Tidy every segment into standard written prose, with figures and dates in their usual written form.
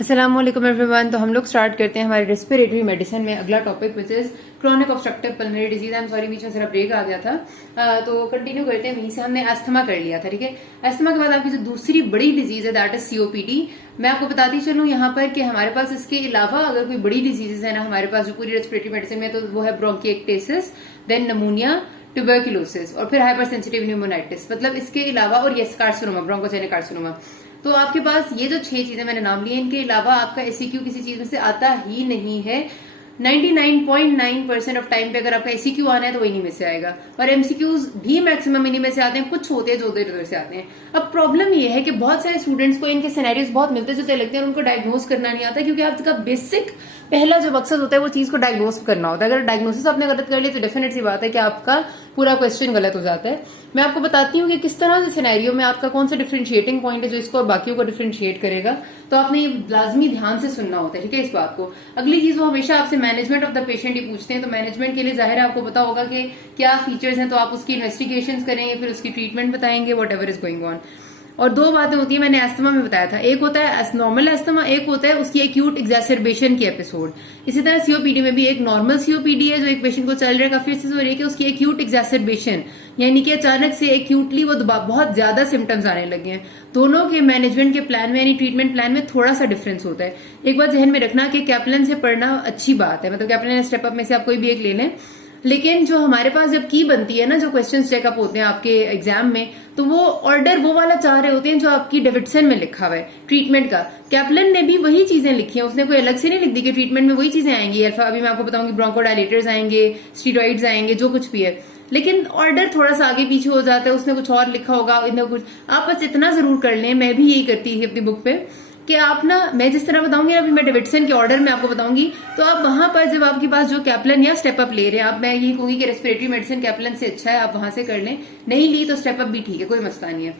अस्सलाम वालेकुम एवरीवन। तो हम लोग स्टार्ट करते हैं हमारे रेस्पिरेटरी मेडिसिन में अगला topic which is chronic obstructive pulmonary disease. I am sorry, बीच में जरा ब्रेक आ गया था। तो कंटिन्यू करते हैं। वहीं से हमने अस्थमा कर लिया था, ठीक है। अस्थमा के बाद आपकी जो दूसरी बड़ी डिजीज है दैट इज सीओपीडी। मैं आपको बताती चलूं यहाँ पर कि हमारे पास इसके अलावा अगर कोई बड़ी डिजीजेज है ना हमारे पास जो पूरी रेस्पिरेटरी मेडिसिन में, तो वो है ब्रोंकिएक्टेसिस, देन नमूनिया, ट्यूबरक्यूलोसिस और फिर हाइपर सेंसिटिव न्यूमोनाइटिस। मतलब इसके अलावा और यस कार्सिनोमा, ब्रोंकोजेनिक कार्सिनोमा। तो आपके पास ये जो 6 चीजें मैंने नाम ली, इनके अलावा आपका एसईक्यू किसी चीज में से आता ही नहीं है। 99.9% ऑफ टाइम पे अगर आपका एसईक्यू आना है तो वही नहीं में से आएगा, और एमसीक्यूज भी मैक्सिमम इन्हीं में से आते हैं। कुछ होते हैं जो उधर उधर से आते हैं। अब प्रॉब्लम ये है कि बहुत सारे स्टूडेंट्स को इनके सिनेरियोज बहुत मिलते जुलते लगते हैं और उनको डायग्नोज करना नहीं आता, क्योंकि आपका बेसिक पहला जो मकसद होता है वो चीज को डायग्नोज करना होता है। अगर डायग्नोसिस आपने गलत कर लिया तो डेफिनेट सी बात है कि आपका पूरा क्वेश्चन गलत हो जाता है। मैं आपको बताती हूँ कि किस तरह से सिनेरियो में आपका कौन सा डिफरेंशिएटिंग पॉइंट है जो इसको और बाकियों को डिफरेंशिएट करेगा। तो आपने ये लाजमी ध्यान से सुनना होता है, ठीक है, इस बात को। अगली चीज वो हमेशा आपसे मैनेजमेंट ऑफ द पेशेंट ही पूछते हैं। तो मैनेजमेंट के लिए जाहिर है आपको पता होगा कि क्या फीचर्स हैं, तो आप उसकी इन्वेस्टिगेशन करेंगे, फिर उसकी ट्रीटमेंट बताएंगे, what ever is going on. और दो बातें होती है, मैंने एस्थमा में बताया था, एक होता है नॉर्मल एस्थमा, एक होता है उसकी एक्यूट एग्जैसरबेशन की एपिसोड। इसी तरह सीओपीडी में भी एक नॉर्मल सीओपीडी है जो एक पेशेंट को चल रहा है काफी अच्छे से, और एक है उसकी एक्यूट एग्जैसरबेशन, यानी कि अचानक से एक्यूटली वो बहुत ज्यादा सिम्टम्स आने लगे हैं। दोनों के मैनेजमेंट के प्लान में यानी ट्रीटमेंट प्लान में थोड़ा सा डिफरेंस होता है। एक बात जहन में रखना कि कैप्लन से पढ़ना अच्छी बात है, मतलब कैप्लन स्टेप अप में से आप कोई भी एक ले लें, लेकिन जो हमारे पास जब की बनती है ना, जो क्वेश्चन चेकअप होते हैं आपके एग्जाम में, तो वो ऑर्डर वो वाला चाह रहे होते हैं जो आपकी डेविडसन में लिखा हुआ है ट्रीटमेंट का। कैप्लन ने भी वही चीजें लिखी हैं, उसने कोई अलग से नहीं लिख दी कि ट्रीटमेंट में वही चीजें आएंगी। अभी मैं आपको बताऊंगी ब्रोंकोडायलेटर्स आएंगे, स्टीरॉइड्स आएंगे, जो कुछ भी है, लेकिन ऑर्डर थोड़ा सा आगे पीछे हो जाता है। उसने कुछ और लिखा होगा, इन्हें कुछ। आप बस इतना जरूर कर लें, मैं भी यही करती थी अपनी बुक पे, कि आप ना, मैं जिस तरह बताऊंगी अभी मैं डेविडसन के ऑर्डर में आपको बताऊंगी, तो आप वहां पर जब आपके पास जो कैप्लन या स्टेप अप ले रहे हैं, आप, मैं यही कहूंगी कि रेस्पिरेटरी मेडिसिन कैप्लन से अच्छा है, आप वहां से कर लें। नहीं ली तो स्टेप अप भी ठीक है, कोई मसला नहीं है।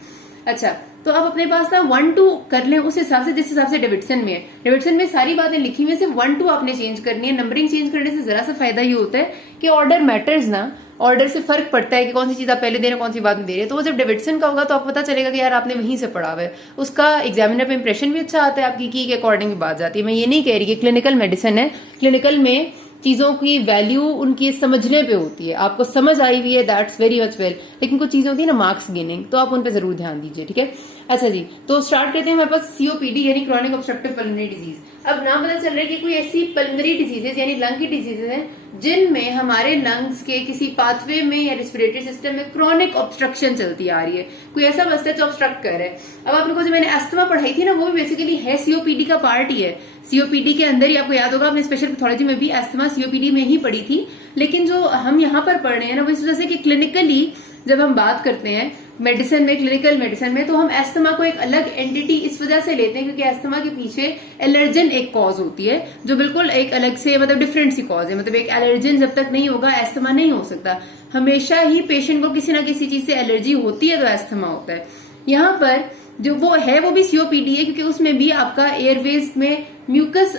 अच्छा, तो आप अपने पास ना 1-2 कर लें उस हिसाब से जिस हिसाब से डेविडसन में है। डेविडसन में सारी बातें लिखी हुई, सिर्फ 1-2 आपने चेंज करनी है। नंबरिंग चेंज करने से जरा सा फायदा ये होता है कि ऑर्डर मैटर्स ना, ऑर्डर से फर्क पड़ता है कि कौन सी चीज आप पहले दे रहे हैं, कौन सी बाद में दे रहे हैं। तो वो जब डेविडसन का होगा तो आपको पता चलेगा कि यार आपने वहीं से पढ़ा हुआ है, उसका एग्जामिनर पे इंप्रेशन भी अच्छा आता है, आपकी की के अकॉर्डिंग भी बात जाती है। मैं ये नहीं कह रही कि क्लिनिकल मेडिसिन है, क्लिनिकल में चीजों की वैल्यू उनकी समझने पे होती है। आपको समझ आई हुई है, दैट्स वेरी मच वेल, लेकिन कुछ चीजें होती है ना मार्क्स गेनिंग, तो आप उन पे जरूर ध्यान दीजिए, ठीक है। अच्छा जी, तो स्टार्ट करते हैं। हमारे पास सीओपीडी यानी क्रॉनिक ऑब्स्ट्रक्टिव पल्मोनरी डिजीज। अब नाम पता चल रहा है कि कोई ऐसी पल्मोनरी डिजीजेज यानी लंग की डिजीजेज हैं जिनमें हमारे लंग्स के किसी पाथवे में या रेस्पिरेटरी सिस्टम में क्रॉनिक ऑब्स्ट्रक्शन चलती आ रही है। कोई ऐसा मसला जो ऑब्स्ट्रक्ट कर रहा है। अब आप लोगों को जो मैंने अस्थमा पढ़ाई थी ना, वो भी बेसिकली है सीओपीडी का पार्ट ही है। सीओपीडी के अंदर ही आपको याद होगा, आपने स्पेशल पैथोलॉजी में भी अस्थमा सीओपीडी में ही पढ़ी थी। लेकिन जो हम यहाँ पर पढ़ रहे हैं ना, वो इस वजह से कि क्लिनिकली जब हम बात करते हैं मेडिसिन में, क्लिनिकल मेडिसिन में, तो हम एस्थमा को एक अलग एंटिटी इस वजह से लेते हैं क्योंकि एस्थमा के पीछे एलर्जन एक कॉज होती है जो बिल्कुल एक अलग से, मतलब डिफरेंट सी कॉज है। मतलब एक एलर्जन जब तक नहीं होगा एस्थमा नहीं हो सकता। हमेशा ही पेशेंट को किसी ना किसी चीज से एलर्जी होती है तो एस्थमा होता है। यहाँ पर जो वो है वो भी सीओपीडी है, क्योंकि उसमें भी आपका एयरवेज में म्यूकस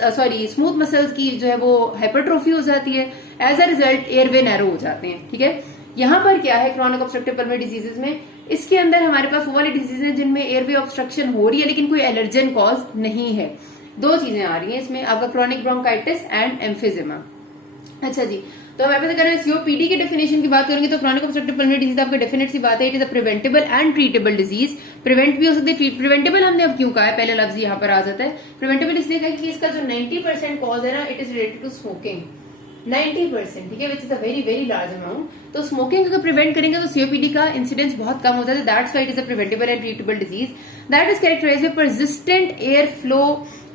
स्मूथ मसल्स की जो है वो हाइपरट्रोफी हो जाती है। As a result airway narrow हो जाते हैं, ठीक है। यहाँ पर क्या है क्रॉनिक ऑब्स्ट्रक्टिव पल्मोनरी डिजीजेज में, इसके अंदर हमारे पास वो वाली डिजीज है जिनमें एयरवे ऑब्स्ट्रक्शन हो रही है लेकिन कोई एलर्जन कॉज नहीं है। दो चीजें आ रही हैं इसमें, आपका क्रॉनिक ब्रोंकाइटिस एंड एम्फिजिमा। अच्छा जी, तो हम ऐसे करें सीओपीडी की डेफिनेशन की बात करेंगे तो क्रॉनिक ऑब्स्ट्रक्टिव पल्मोनरी डिजीज आपका डेफिनेट सी बात है, it is a preventable and treatable disease. Prevent भी हो सकती है, प्रिवेंटेबल हमने अब क्यों कहा है, पहले लफ्ज यहाँ पर आ जाता है। प्रिवेंटेबल इसलिए कहा कि इसका जो 90% कॉज है ना, it is related to smoking. 90%, ठीक है, which is a very very large amount. तो स्मोकिंग अगर प्रिवेंट करेंगे तो सीओपीडी का इंसिडेंस बहुत कम हो जाता है। That's why it is a preventable and treatable disease that is characterized by persistent air flow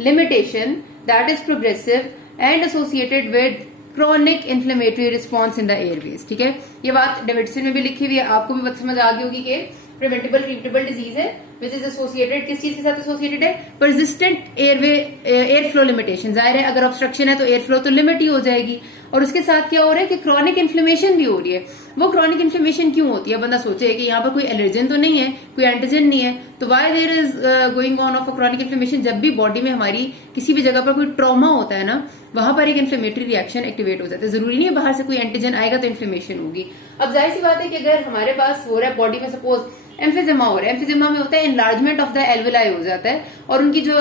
limitation that is progressive and associated with chronic inflammatory response in the airways, ठीक है। ये बात Davidson में भी लिखी हुई है, आपको भी बात समझ आ गई होगी कि प्रिवेंटेबल ट्रीटेबल डिजीज है विच इज एसोसिएटेड, किस चीज के साथ एसोसिएटेड है, परसिस्टेंट एयर फ्लो लिमिटेशन। जाहिर है अगर ऑब्स्ट्रक्शन है तो एयर फ्लो तो लिमिट ही हो जाएगी, और उसके साथ क्या हो रहा है कि क्रॉनिक इन्फ्लेमेशन भी हो रही है। वो क्रॉनिक इन्फ्लेमेशन क्यों होती है, बंदा सोचे कि यहाँ पर कोई एलर्जन तो नहीं है, कोई एंटीजन नहीं है, तो why there is going on of a chronic inflammation. जब भी बॉडी में हमारी किसी भी जगह पर कोई ट्रॉमा होता है ना, वहां पर एक इन्फ्लेमेटरी रिएक्शन एक्टिवेट हो जाता है। जरूरी नहीं है बाहर से कोई एंटीजन आएगा तो इन्फ्लेमेशन होगी। अब जाहिर सी बात है कि अगर हमारे पास हो रहा है बॉडी में, सपोज एम्फिजेमा हो रहा है। एम्फिजेमा में होता है एनलार्जमेंट ऑफ द एल्वेलाई हो जाता है, और उनकी जो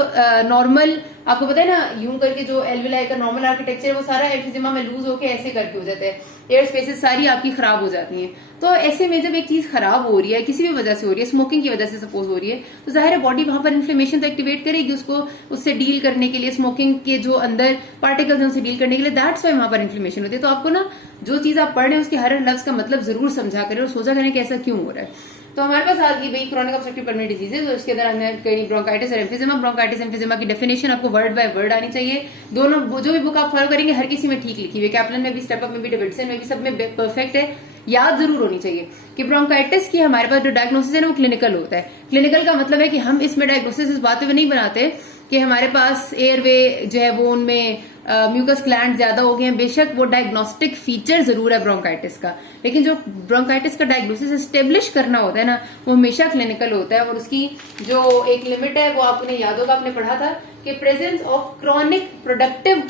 नॉर्मल आपको पता है ना यूं करके जो एल्वेलाई का नॉर्मल आर्किटेक्चर है वो सारा एम्फिजेमा में लूज होके ऐसे करके हो जाता है, एयर स्पेसेस सारी आपकी खराब हो जाती हैं। तो ऐसे में जब एक चीज खराब हो रही है, किसी भी वजह से हो रही है, स्मोकिंग की वजह से सपोज हो रही है, तो जाहिर है बॉडी वहां पर इन्फ्लेमेशन तो एक्टिवेट करेगी उसको, उससे डील करने के लिए, स्मोकिंग के जो अंदर पार्टिकल्स हैं उनसे डील करने के लिए, दैट्स वाई वहां पर इन्फ्लेमेशन होती है। तो आपको ना जो चीज आप पढ़ रहे हैं उसके हर लफ्ज का मतलब जरूर समझा करें और सोचा करें कि ऐसा क्यों हो रहा है। तो हमारे पास आ गई भाई क्रोनिक ऑब्स्ट्रक्टिव पल्मोनरी डिजीजेज, और उसके अंदर हमने कहीं ब्रोंकाइटिस और एम्फिजेमा। ब्रोंकाइटिस एम्फिजेमा की डेफिनेशन आपको वर्ड बाय वर्ड आनी चाहिए। दोनों जो भी बुक आप फॉलो करेंगे हर किसी में ठीक लिखी हुई है, कैप्लन में भी, स्टेप अप में भी, डेविडसन में भी, सब में परफेक्ट है। याद जरूर होनी चाहिए कि ब्रोंकाइटिस की हमारे पास जो डायग्नोसिस है ना वो क्लिनिकल होता है। क्लिनिकल का मतलब है कि हम इसमें डायग्नोसिस इस बात पे नहीं बनाते कि हमारे पास एयरवे जो है वो उनमें म्यूकस ग्लैंड ज्यादा हो गए हैं। बेशक वो डायग्नोस्टिक फीचर जरूर है ब्रोंकाइटिस का, लेकिन जो ब्रोंकाइटिस का डायग्नोसिस एस्टेब्लिश करना होता है ना वो हमेशा क्लिनिकल होता है। और उसकी जो एक लिमिट है वो आपने याद होगा, आपने पढ़ा था कि presence of chronic productive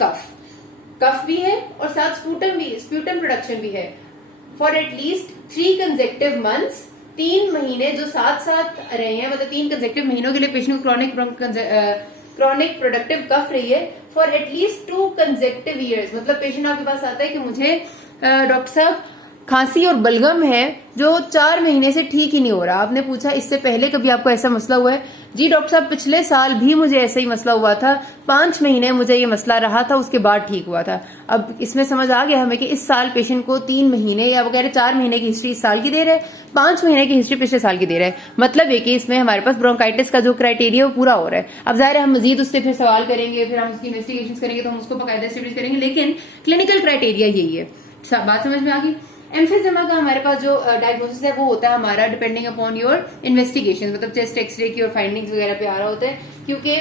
cough भी है और साथ स्प्यूटम प्रोडक्शन भी है फॉर एटलीस्ट 3 कंसेक्टिव मंथ्स। 3 महीने जो साथ साथ रहे हैं, मतलब 3 कंसेक्टिव महीनों के लिए पेशेंट को क्रॉनिक प्रोडक्टिव कफ रही है फॉर एटलीस्ट 2 कंसेक्टिव ईयर्स। मतलब पेशेंट आपके पास आता है कि मुझे डॉक्टर साहब खांसी और बलगम है जो 4 महीने से ठीक ही नहीं हो रहा। आपने पूछा इससे पहले कभी आपको ऐसा मसला हुआ है? जी डॉक्टर साहब पिछले साल भी मुझे ऐसा ही मसला हुआ था, 5 महीने मुझे ये मसला रहा था, उसके बाद ठीक हुआ था। अब इसमें समझ आ गया हमें कि इस साल पेशेंट को 3 महीने या वगैरह 4 महीने की हिस्ट्री इस साल की दे रहे हैं, 5 महीने की हिस्ट्री पिछले साल की दे रहे हैं। मतलब है कि इसमें हमारे पास ब्रोंकाइटिस का जो क्राइटेरिया वो पूरा हो रहा है। अब जाहिर है हम मजीद उससे फिर सवाल करेंगे, फिर हम उसकी इन्वेस्टिगेशन करेंगे, तो हम उसको बाकायदा स्टडीज करेंगे, लेकिन क्लिनिकल क्राइटेरिया यही है। बात समझ में आ गई? एम्फिजेमा का हमारे पास जो डायग्नोसिस है वो होता है हमारा डिपेंडिंग अपॉन योर इन्वेस्टिगेशन, मतलब चेस्ट एक्सरे की और फाइंडिंग्स वगैरह पे आ रहा होता है। क्योंकि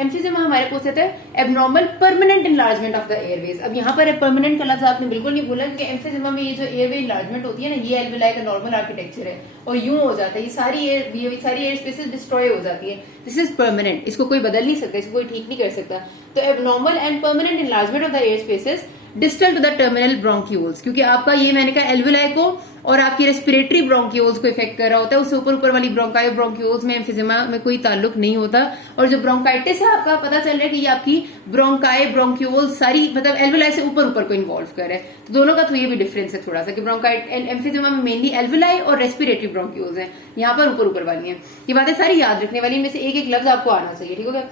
एम्फिजेमा हमारे पास होता है abnormal permanent enlargement of the Airways. अब यहाँ पर परमानेंट का लफ्ज आपने बिल्कुल नहीं भूला, क्योंकि एम्फिजेमा में ये जो एयरवे इनलार्जमेंट होती है ना, ये एल्वेलाई का नॉर्मल आर्किटेक्चर है और यूं हो जाता है, ये सारी एयर स्पेसेस डिस्ट्रॉय हो जाती है। दिस इज परमानेंट, इसको कोई बदल नहीं सकता, इसको कोई ठीक नहीं कर सकता। तो abnormal and permanent enlargement of the air spaces distal to the terminal bronchioles, क्योंकि आपका ये मैंने कहा एल्वेलाई को और आपकी रेस्पिरेटरी ब्रोंक्यूल्स को इफेक्ट कर रहा होता है। उससे ऊपर वाली ब्रोंकाई ब्रोंक्यूल्स में एम्फिजेमा में कोई ताल्लुक नहीं होता। और जो ब्रोंकाइटिस है आपका पता चल रहा है कि ये आपकी ब्रोंकाई ब्रोंक्यूल्स सारी मतलब एल्वेलाई से ऊपर को इन्वॉल्व कर रहा है। तो दोनों का तो ये भी डिफरेंस है थोड़ा सा कि ब्रोंकाइट एम्फिजेमा में मेनली एल्वेलाई और रेस्पिरेटरी ब्रोंक्यूल्स है, यहाँ पर ऊपर वाली है। ये बातें सारी याद रखने वाली, इनमें से एक लफ्ज आपको आना चाहिए, ठीक हो गया?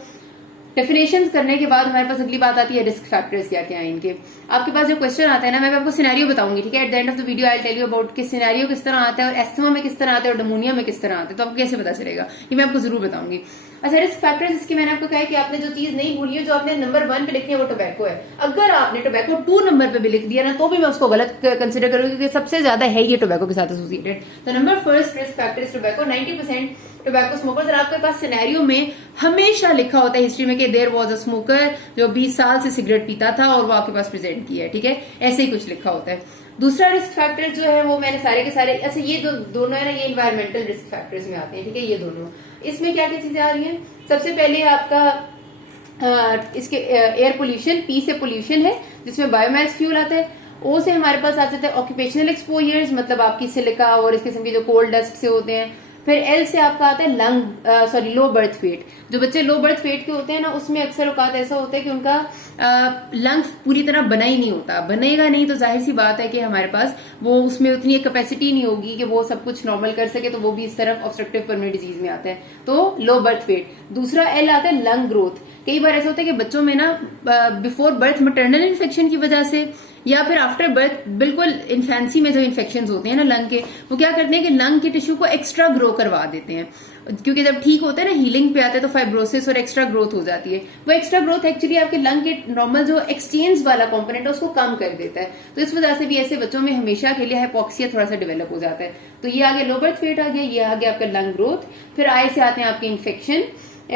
डेफिनेशन करने के बाद हमारे पास अगली बात आती है रिस्क फैक्टर्स क्या क्या है इनके। आपके पास जो क्वेश्चन आता है ना, मैं आपको सिनेरियो बताऊंगी, ठीक है? At the end of the video I tell you about कि सिनेरियो किस तरह आता है और एस्थमा में किस तरह आता है और डमोनिया में किस तरह आता है, तो आपको कैसे पता चलेगा ये मैं आपको जरूर बताऊंगी। अच्छा, रिस्क फैक्टर्स इसके मैंने आपको कहा कि आपने जो चीज नहीं भूली है, जो आपने नंबर 1 पे लिखनी है वो टोबैको है। अगर आपने टोबैको 2 नंबर पे भी लिख दिया ना तो भी मैं उसको गलत कंसिडर करूंगी, क्योंकि सबसे ज्यादा है ये टोबैको के साथ एसोसिएटेड। तो number first risk factor is tobacco. 90% tobacco smokers. और आपके पास सिनेरियो में हमेशा लिखा होता है हिस्ट्री में कि देयर वाज अ स्मोकर जो 20 साल से सिगरेट पीता था और वो आपके पास प्रेजेंट किया है, ठीक है? ऐसे ही कुछ लिखा होता है। दूसरा रिस्क फैक्टर जो है वो मैंने सारे के सारे, अच्छा ये जो दोनों है ना ये इन्वायरमेंटल रिस्क फैक्टर्स में आते हैं, ठीक है? ये दोनों इसमें क्या क्या चीजें आ रही हैं? सबसे पहले आपका इसके एयर पोल्यूशन, पी से पोल्यूशन है जिसमें बायोमास फ्यूल आता है। ओ से हमारे पास आ जाता है ऑक्यूपेशनल एक्सपोजर्स, मतलब आपकी सिलिका और इस किस्म की जो कोल्ड डस्ट से होते हैं। फिर एल से आपका आता है लो बर्थ वेट। जो बच्चे लो बर्थ वेट के होते हैं ना उसमें अक्सर औकात ऐसा होता है कि उनका लंग पूरी तरह बना ही नहीं होता। बनेगा नहीं तो जाहिर सी बात है कि हमारे पास वो उसमें उतनी कैपेसिटी नहीं होगी कि वो सब कुछ नॉर्मल कर सके, तो वो भी इस तरफ ऑब्स्ट्रक्टिव पल्मोनरी डिजीज में आता है। तो लो बर्थ वेट। दूसरा एल आता है लंग ग्रोथ। कई बार ऐसा होता है कि बच्चों में ना बिफोर बर्थ मैटरनल इन्फेक्शन की वजह से या फिर आफ्टर बर्थ बिल्कुल इन्फेंसी में जो इन्फेक्शन होते हैं ना लंग के, वो क्या करते हैं कि लंग के टिश्यू को एक्स्ट्रा ग्रो करवा देते हैं, क्योंकि जब ठीक होता है ना हीलिंग पे आते हैं तो फाइब्रोसिस और एक्स्ट्रा ग्रोथ हो जाती है। वो एक्स्ट्रा ग्रोथ एक्चुअली आपके लंग के नॉर्मल जो एक्सचेंज वाला कंपोनेंट है उसको कम कर देता है। तो इस वजह से भी ऐसे बच्चों में हमेशा के लिए हाइपोक्सिया थोड़ा सा डेवलप हो जाता है। तो ये आगे लो बर्थ वेट आ गया, ये आ गया आपका लंग ग्रोथ। फिर आई से आते हैं आपके इन्फेक्शन।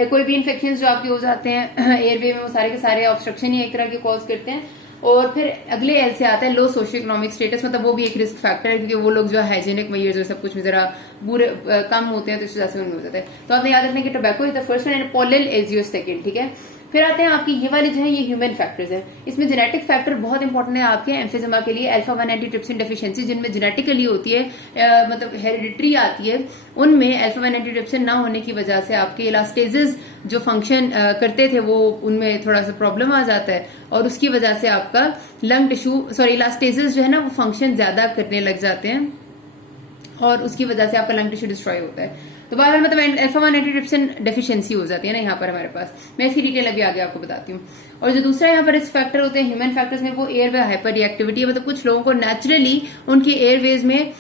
कोई भी इन्फेक्शन जो आपके हो जाते हैं एयरवे में, वो सारे के सारे ऑब्स्ट्रक्शन ही एक तरह के कॉज करते हैं। और फिर अगले एल से आता है लो सोशियो इकोनॉमिक स्टेटस, मतलब वो भी एक रिस्क फैक्टर है, क्योंकि वो लोग जो हाइजीनिक मेजर्स जो सब कुछ में जरा बुरे कम होते हैं तो इस वजह से उनमें हो जाता है। तो आपने याद रखना कि tobacco is the first one and pollution is your second, ठीक है? फिर आते हैं आपकी ये वाले जो है, ये ह्यूमन फैक्टर्स है। इसमें जेनेटिक फैक्टर बहुत इंपॉर्टेंट है आपके एम्फिजिमा के लिए। अल्फा 1 एंटीट्रिप्सिन डेफिशिएंसी जिनमें जेनेटिकली होती है, मतलब हेरिडिटरी आती है, उनमें अल्फा 1 एंटीट्रिप्सिन ना होने की वजह से आपके इलास्टेजेस जो फंक्शन करते थे वो उनमें थोड़ा सा प्रॉब्लम आ जाता है, और उसकी वजह से आपका लंग टिश्यू इलास्टेजेस जो है ना वो फंक्शन ज्यादा करने लग जाते हैं, और उसकी वजह से आपका लंग टिश्यू डिस्ट्रॉय होता है। तो बार मतलब अल्फा 1 एंटीट्रिप्सिन डेफिशिएंसी हो जाती है ना यहाँ पर हमारे पास। मैं इसकी डिटेल अभी आगे आपको बताती हूँ। और जो दूसरा यहाँ पर रिस्क फैक्टर होते हैं ह्यूमन फैक्टर्स में, वो एयरवे हाइपर रिएक्टिविटी है। मतलब कुछ लोगों को नेचुरली उनके एयरवेज में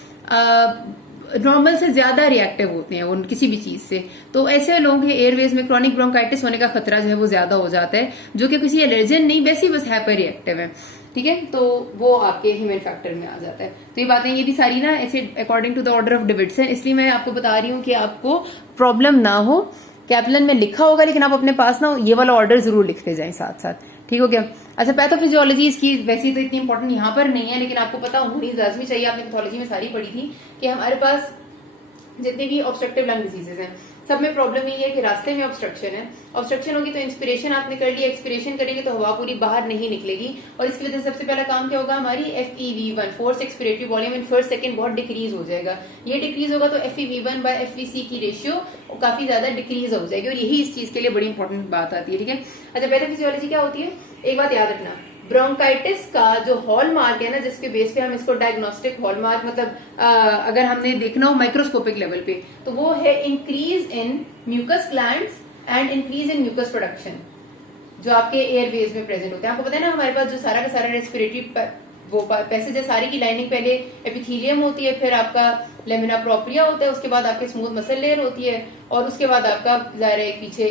नॉर्मल से ज्यादा रिएक्टिव होते हैं वो किसी भी चीज से, तो ऐसे लोगों के एयरवेज में क्रॉनिक ब्रोंकाइटिस होने का खतरा जो है वो ज्यादा हो जाता है, जो कि किसी एलर्जन नहीं, वैसे बस हाइपर रिएक्टिव है। ठीक है, तो वो आपके ह्यूमन फैक्टर में आ जाता है। तो ये बातें, ये भी सारी ना ऐसे according to the order of Davidson, इसलिए मैं आपको बता रही हूँ कि आपको प्रॉब्लम ना हो। कैप्लन में लिखा होगा लेकिन आप अपने पास ना ये वाला ऑर्डर जरूर लिखते जाएं साथ साथ, ठीक हो गया। अच्छा, पैथोफिजियोलॉजी इसकी वैसे तो इतनी इंपॉर्टेंट यहाँ पर नहीं है, लेकिन आपको पता होनी लाजमी चाहिए। आपने पैथोलॉजी में सारी पढ़ी थी कि हमारे पास जितनी भी ऑब्स्ट्रक्टिव लंग डिजीजेस हैं सब में प्रॉब्लम ये है कि रास्ते में ऑब्स्ट्रक्शन है। ऑब्स्ट्रक्शन होगी तो इंस्पिरेशन आपने कर लिया, एक्सपिरेशन करेंगे तो हवा पूरी बाहर नहीं निकलेगी, और इसकी वजह से सबसे पहला काम क्या होगा, हमारी FEV1 force expiratory volume in first second बहुत डिक्रीज हो जाएगा। ये डिक्रीज होगा तो FEV1 बाय FVC की रेशियो काफी ज्यादा डिक्रीज हो जाएगी, और यही इस चीज के लिए बड़ी इंपॉर्टेंट बात आती है। ठीक है, अच्छा पैथोफिजियोलॉजी क्या होती है, एक बात याद रखना, ब्रोंकाइटिस का जो हॉलमार्क है ना, जिसके बेस पे हम इसको डायग्नोस्टिक हॉलमार्क मतलब अगर हमने देखना हो माइक्रोस्कोपिक लेवल पे, तो वो है increase in mucus glands and increase in mucus production, जो आपके एयरवेज में प्रेजेंट होते हैं। आपको पता है ना हमारे पास जो सारा का सारा रेस्पिरेटरी वो पैसेज है, सारी की लाइनिंग पहले एपिथेलियम होती है, फिर आपका लेमिना प्रोप्रिया होता है, उसके बाद आपकी स्मूथ मसल लेयर होती है, और उसके बाद आपका जाहिर है पीछे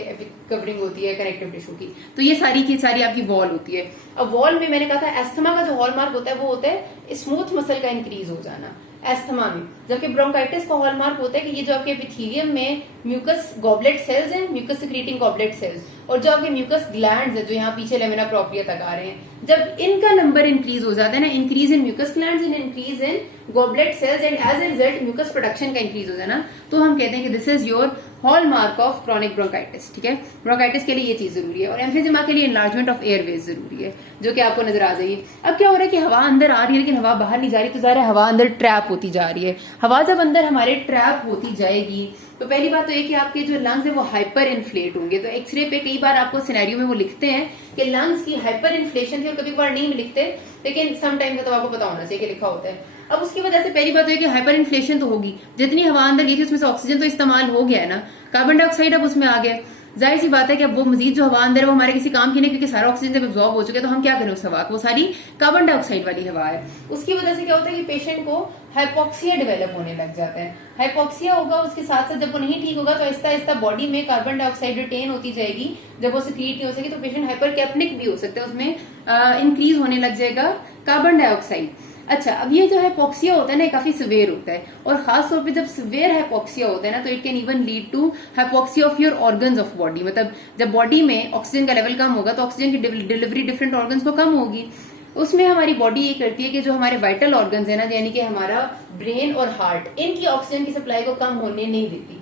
कवरिंग होती है कनेक्टिव टिश्यू की। तो ये सारी की सारी आपकी वॉल होती है। अब वॉल में मैंने कहा था एस्थमा का जो हॉलमार्क होता है वो होता है स्मूथ मसल का इंक्रीज हो जाना एस्थमा में, जबकि ब्रोंकाइटिस का हॉलमार्क होता है कि ये जो आपके एपिथेलियम में म्यूकस गॉबलेट सेल्स हैं, म्यूकस सिक्रीटिंग गॉबलेट सेल्स, और जो आपके म्यूकस ग्लैंड्स है जो यहाँ पीछे लेमिना प्रोप्रिया तक आ रहे हैं, जब इनका नंबर इंक्रीज हो जाता है ना, increase in mucus glands and increase in goblet cells and as a result mucus production का इंक्रीज हो जाना, तो हम कहते हैं कि this is your hallmark of chronic bronchitis. ठीक है, ब्रोंकाइटिस के लिए ये चीज जरूरी है, और एम्फिजिमा के लिए एनलार्जमेंट ऑफ एयरवेज जरूरी है, जो कि आपको नजर आ जाएगी। अब क्या हो रहा है कि हवा अंदर आ रही है लेकिन हवा बाहर नहीं जा रही, तो ज़ाहिर है हवा अंदर ट्रैप होती जा रही है। हवा जब अंदर हमारे ट्रैप होती जाएगी तो पहली बात तो ये कि आपके जो लंग्स है वो हाइपर इन्फ्लेट होंगे। तो एक्सरे पे कई बार आपको सिनेरियो में वो लिखते हैं कि लंग्स की हाइपर इन्फ्लेशन थी, और कभी कभार नहीं लिखते, लेकिन सम टाइम का तो आपको पता होना चाहिए कि लिखा होता है। अब उसकी वजह से पहली बात तो है कि हाइपर इन्फ्लेशन तो होगी, जितनी हवा अंदर ली थी उसमें से ऑक्सीजन तो इस्तेमाल हो गया है ना, कार्बन डाइऑक्साइड अब उसमें आ गया, जाहिर सी बात है कि अब वो मजीद जो हवा अंदर है वो हमारे किसी काम की नहीं, क्योंकि सारा ऑक्सीजन जब एब्जॉर्ब हो चुका है तो हम क्या करें उस हवा को, वो सारी कार्बन डाइऑक्साइड वाली हवा है। उसकी वजह से क्या होता है कि पेशेंट को हाइपोक्सिया डेवलप होने लग जाता है। हाइपोक्सिया होगा, उसके साथ साथ जब वो नहीं ठीक होगा तो आहिस्ता आहिस्ता बॉडी में कार्बन डाइऑक्साइड रिटेन होती जाएगी, जब वो सिक्रीट नहीं हो सकेगी तो पेशेंट हाइपर कैप्निक भी हो सकता है, उसमें इंक्रीज होने लग जाएगा कार्बन डाइऑक्साइड। अच्छा, अब ये जो हाइपोक्सिया होता है ना काफी सिवियर होता है, और खास तौर पे जब सिवियर हाइपोक्सिया होता है ना तो it can even lead to hypoxia of your organs of body. मतलब जब बॉडी में ऑक्सीजन का लेवल कम होगा तो ऑक्सीजन की डिलीवरी डिफरेंट ऑर्गन्स को कम होगी। उसमें हमारी बॉडी ये करती है कि जो हमारे वाइटल ऑर्गन्स है ना, यानी कि हमारा ब्रेन और हार्ट, इनकी ऑक्सीजन की सप्लाई को कम होने नहीं देती,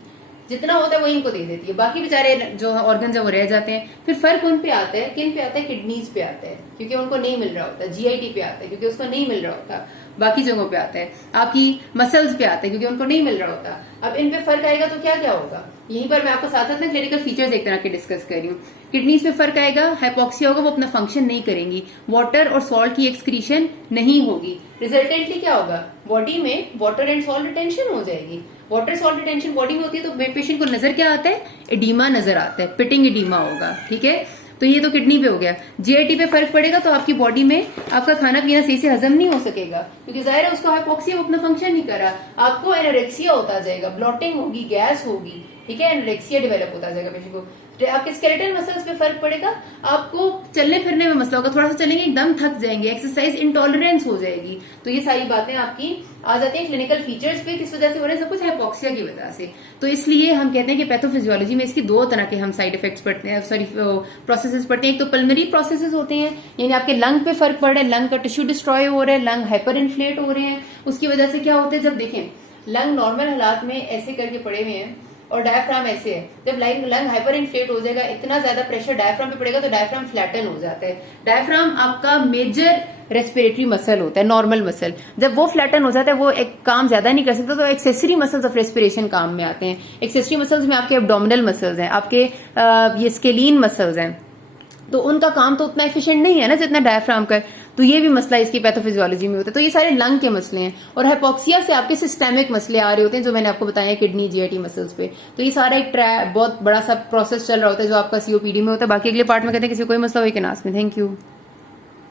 जितना होता है वो इनको दे देती है, बाकी बेचारे जो ऑर्गन्स है वो रह जाते हैं। फिर फर्क उन पे आता है, किन पे आता है, किडनीज पे आता है क्योंकि उनको नहीं मिल रहा होता, GIT पे आता है क्योंकि उसको नहीं मिल रहा होता, बाकी जगहों पे आता है, आपकी मसल्स पे आता है क्योंकि उनको नहीं मिल रहा होता। अब इन पे फर्क आएगा तो क्या क्या होगा, यहीं पर मैं आपको साथ साथ में क्लिनिकल फीचर्स एक तरह के डिस्कस कर रही हूँ। किडनीज पे फर्क आएगा, हाइपोक्सिया होगा, वो अपना फंक्शन नहीं करेंगी, वाटर और सॉल्ट की एक्सक्रीशन नहीं होगी, रिजल्टेंटली क्या होगा, बॉडी में वाटर एंड सॉल्ट रिटेंशन हो जाएगी। वाटर सॉल्ट रिटेंशन बॉडी में होती है तो पेशेंट को नजर क्या आता है, एडीमा नजर आता है, पिटिंग एडीमा होगा। ठीक है, तो ये तो किडनी पे हो गया। GIT पे फर्क पड़ेगा तो आपकी बॉडी में आपका खाना पीना सही से हजम नहीं हो सकेगा, क्योंकि जाहिर है उसका हाइपोक्सिया अपना फंक्शन नहीं कर रहा, आपको एनोरेक्सिया होता जाएगा, ब्लॉटिंग होगी, गैस होगी, ठीक है, एनोरेक्सिया डेवलप होता जाएगा पेशेंट को। आपके स्केलेटल मसल्स पे फर्क पड़ेगा, आपको चलने फिरने में मसला होगा, थोड़ा सा चलेंगे एकदम थक जाएंगे, एक्सरसाइज इंटॉलरेंस हो जाएगी। तो ये सारी बातें आपकी आ जाती हैं क्लिनिकल फीचर्स पे, किस वजह से हो रहे हैं, सब कुछ हाइपोक्सिया की वजह से। तो इसलिए हम कहते हैं कि पैथोफिजियोलॉजी में इसकी दो तरह के हम साइड इफेक्ट्स पढ़ते हैं, सॉरी प्रोसेसेस पढ़ते हैं। एक तो पल्मरी प्रोसेसेस होते हैं, यानी आपके लंग पे फर्क पड़ रहा है, लंग का टिश्यू डिस्ट्रॉय हो रहा है, लंग हाइपर इन्फ्लेट हो रहे हैं, उसकी वजह से क्या होता है, जब देखें लंग नॉर्मल हालात में ऐसे करके पड़े हुए हैं और डायफ्राम ऐसे है, जब लंग हाइपर इन्फ्लेट हो जाएगा, इतना ज्यादा प्रेशर डायफ्राम पे पड़ेगा तो डायफ्राम फ्लैटन हो जाता है। डायफ्राम आपका मेजर रेस्पिरेटरी मसल होता है, नॉर्मल मसल, जब वो फ्लैटन हो जाता है, वो एक काम ज्यादा नहीं कर सकता, तो एक्सेसरी मसल्स ऑफ रेस्पिरेशन काम में आते हैं। एक्सेसरी मसल्स में आपके एब्डोमिनल मसल्स हैं, आपके ये स्केलीन मसल्स हैं, तो उनका काम तो उतना एफिशिएंट नहीं है ना जितना डायफ्राम का है। तो ये भी मसला इसकी पैथोफिजियोलॉजी में होता है। तो ये सारे लंग के मसले हैं, और हाइपोक्सिया से आपके सिस्टेमिक मसले आ रहे होते हैं जो मैंने आपको बताया किडनी जीआईटी मसल्स पे। तो ये सारा एक बहुत बड़ा सा प्रोसेस चल रहा होता है जो आपका सीओपीडी में होता है। बाकी अगले पार्ट में कहते हैं किसी कोई मसला हो can ask me. Thank you.